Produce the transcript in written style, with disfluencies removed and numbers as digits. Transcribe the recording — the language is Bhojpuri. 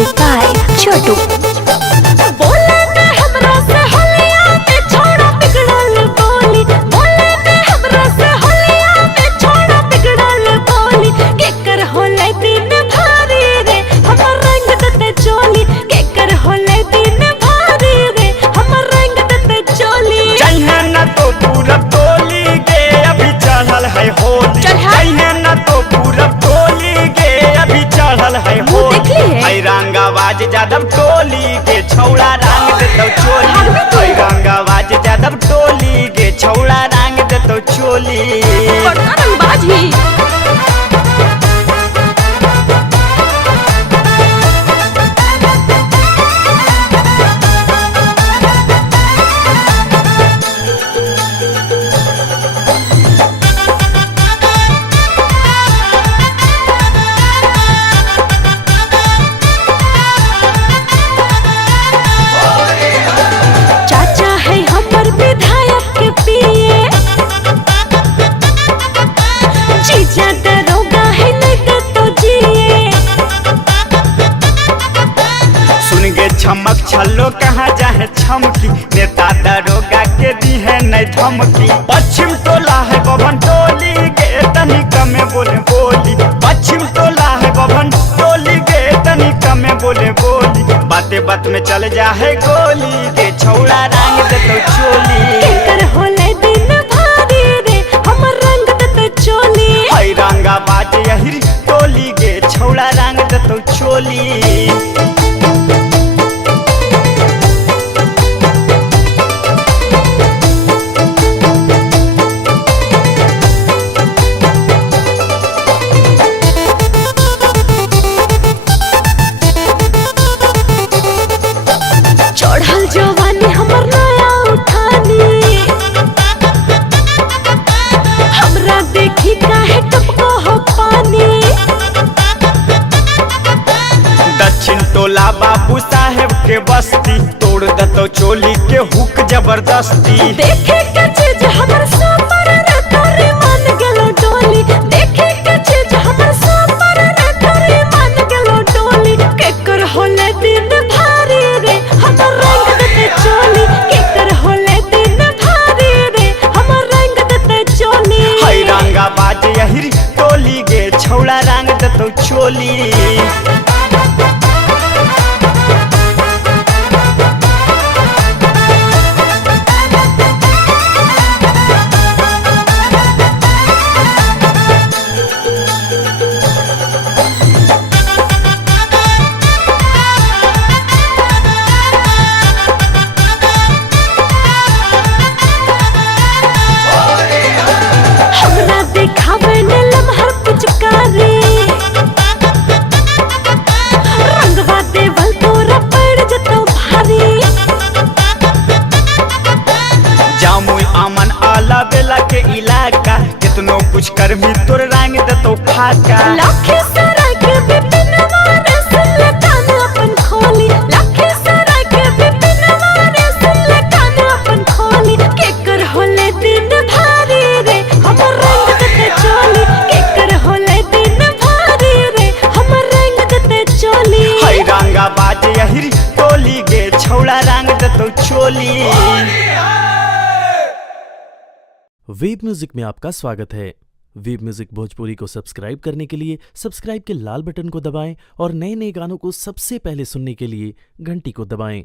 Music by Chotu. रंगाबाज जादव टोली के छौड़ा रंग देतो चोली, रंगाबाज जादव टोली के छौड़ा रंग देतो चोली। चमक छल्लो कहाँ जाहे छमकी, नेता दरोगा के दी है नहीं धमकी। पश्चिम टोला है बभन टोली के तनिका में बोले बोली, पश्चिम टोला है बभन टोली के तनिका में बोले बोली। बातें बात में चल जाए गोली के छौड़ा रंग देतो चोली, हई रंगाबाज यही टोली के छौड़ा रंग देतो चोली। टोला बाबू साहेब के बस्ती तोड़ दतो चोली के हुक जबरदस्ती। देखे के चीज हमर सुपर रे तोरे मन गेलो डोली, देखे के चीज हमर सुपर रे तोरे मन गेलो डोली। केकर होले दिन भारी रे हमर रंग देते चोली, केकर होले दिन भारी रे हमर रंग देते चोली। हई रंगाबाज यही टोली गे छौड़ा रंग देतो चोली। अमन आला बेला के इलाका कितनो कुछ कर भी तोर रंग देतो फाका। लाखे सराय के विपिन मारे सुन कान अपन खोली, लाखे सराय के विपिन मारे सुन कान अपन खोली। केकर होले दिन भारी रे हमर रंग देते चोली, केकर होले दिन भारी रे हमर रंग देते चोली। हई रंगाबाज यही टोली गे छौड़ा रंग देतो चोली। वेब म्यूजिक में आपका स्वागत है। वेब म्यूजिक भोजपुरी को सब्सक्राइब करने के लिए सब्सक्राइब के लाल बटन को दबाएं और नए नए गानों को सबसे पहले सुनने के लिए घंटी को दबाएं।